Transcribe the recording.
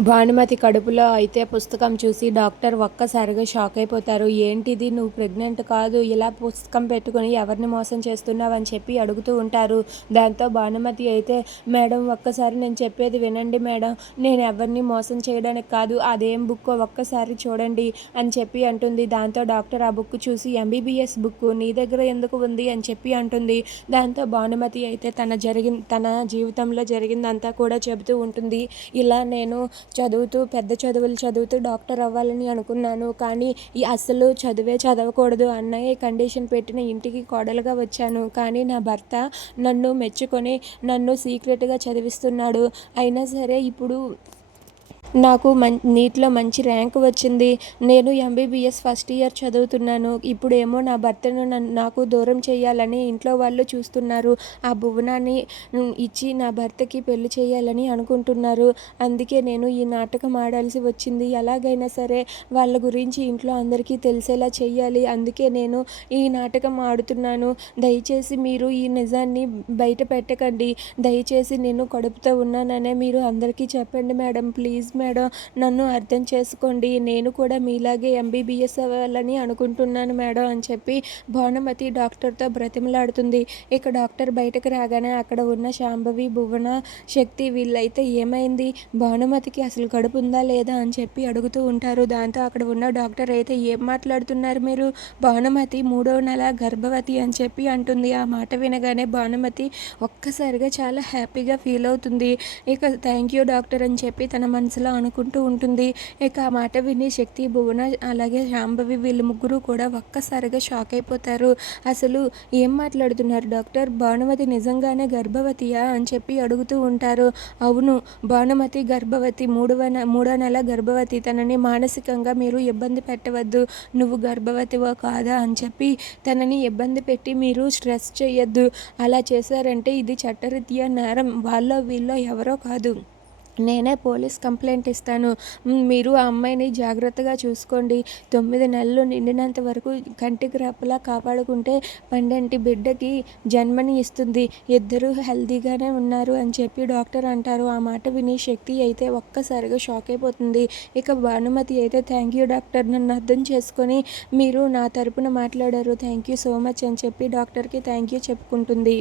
భానుమతి కడుపులో అయితే పుస్తకం చూసి డాక్టర్ ఒక్కసారిగా షాక్ అయిపోతారు. ఏంటిది? నువ్వు ప్రెగ్నెంట్ కాదు. ఇలా పుస్తకం పెట్టుకొని ఎవరిని మోసం చేస్తున్నావు? అని చెప్పి అడుగుతూ ఉంటారు. దాంతో భానుమతి అయితే మేడం ఒక్కసారి నేను చెప్పేది వినండి మేడం. నేను ఎవరిని మోసం చేయడానికి కాదు. అదేం బుక్ ఒక్కసారి చూడండి అని చెప్పి అంటుంది. దాంతో డాక్టర్ ఆ బుక్ చూసి ఎంబీబీఎస్ బుక్ నీ దగ్గర ఎందుకు ఉంది? అని చెప్పి అంటుంది. దాంతో భానుమతి అయితే తన జరిగిన తన జీవితంలో జరిగిందంతా కూడా చెబుతూ ఉంటుంది. ఇలా నేను చదువుతూ పెద్ద చదువులు చదువుతూ డాక్టర్ అవ్వాలని అనుకున్నాను. కానీ ఈ అసలు చదివే చదవకూడదు అన్నయ్య కండిషన్ పెట్టిన ఇంటికి కోడలుగా వచ్చాను. కానీ నా భర్త నన్ను మెచ్చుకొని నన్ను సీక్రెట్గా చదివిస్తున్నాడు. అయినా సరే ఇప్పుడు నాకు మం నీటిలో మంచి ర్యాంక్ వచ్చింది. నేను ఎంబీబీఎస్ ఫస్ట్ ఇయర్ చదువుతున్నాను. ఇప్పుడేమో నా భర్తను నాకు దూరం చేయాలని ఇంట్లో వాళ్ళు చూస్తున్నారు. ఆ భువనాన్ని ఇచ్చి నా భర్తకి పెళ్ళి చేయాలని అనుకుంటున్నారు. అందుకే నేను ఈ నాటకం ఆడాల్సి వచ్చింది. ఎలాగైనా సరే వాళ్ళ గురించి ఇంట్లో అందరికీ తెలిసేలా చేయాలి అందుకే నేను ఈ నాటకం ఆడుతున్నాను. దయచేసి మీరు ఈ నిజాన్ని బయట పెట్టకండి. దయచేసి నేను కడుపుతో ఉన్నాననే మీరు అందరికీ చెప్పండి మేడం. Please madam. మేడం. నన్ను అర్థం చేసుకోండి. నేను కూడా మీలాగే ఎంబీబీఎస్ అవ్వాలని అనుకుంటున్నాను మేడం అని చెప్పి భానుమతి డాక్టర్తో బ్రతిమలాడుతుంది. ఇక డాక్టర్ బయటకు రాగానే అక్కడ ఉన్న శాంభవి భువన శక్తి వీళ్ళైతే ఏమైంది? భానుమతికి అసలు గడుపు ఉందా లేదా అని చెప్పి అడుగుతూ ఉంటారు. దాంతో అక్కడ ఉన్న డాక్టర్ అయితే ఏం మాట్లాడుతున్నారు మీరు? భానుమతి మూడో నెల గర్భవతి అని చెప్పి అంటుంది. ఆ మాట వినగానే భానుమతి ఒక్కసారిగా చాలా హ్యాపీగా ఫీల్ అవుతుంది. ఇక థ్యాంక్ యూ డాక్టర్ అని చెప్పి తన మనసులో అనుకుంటూ ఉంటుంది. ఇక ఆ మాట విని శక్తి భువన అలాగే శాంభవి వీళ్ళు ముగ్గురు కూడా ఒక్కసారిగా షాక్ అయిపోతారు. అసలు ఏం మాట్లాడుతున్నారు డాక్టర్? భానుమతి నిజంగానే గర్భవతియా అని చెప్పి అడుగుతూ ఉంటారు. అవును భానుమతి గర్భవతి. మూడవ మూడో నెల గర్భవతి. తనని మానసికంగా మీరు ఇబ్బంది పెట్టవద్దు. నువ్వు గర్భవతివో కాదా అని చెప్పి తనని ఇబ్బంది పెట్టి మీరు స్ట్రెస్ చేయొద్దు. అలా చేశారంటే ఇది చట్టరీత్యా నేరం. వాళ్ళ వీళ్ళో ఎవరో కాదు. నేనే పోలీస్ కంప్లైంట్ ఇస్తాను. మీరు ఆ అమ్మాయిని జాగ్రత్తగా చూసుకోండి. తొమ్మిది నెలలు నిండినంత వరకు కంటికి రెప్పలా కాపాడుకుంటే పండంటి బిడ్డకి జన్మని ఇస్తుంది. ఇద్దరు హెల్దీగానే ఉన్నారు అని చెప్పి డాక్టర్ అంటారు. ఆ మాట విని శక్తి అయితే ఒక్కసారిగా షాక్ అయిపోతుంది. ఇక భానుమతి అయితే థ్యాంక్ యూ డాక్టర్ నన్ను అర్థం చేసుకొని మీరు నా తరపున మాట్లాడారు. థ్యాంక్ యూ సో మచ్ అని చెప్పి డాక్టర్కి థ్యాంక్ యూ చెప్పుకుంటుంది.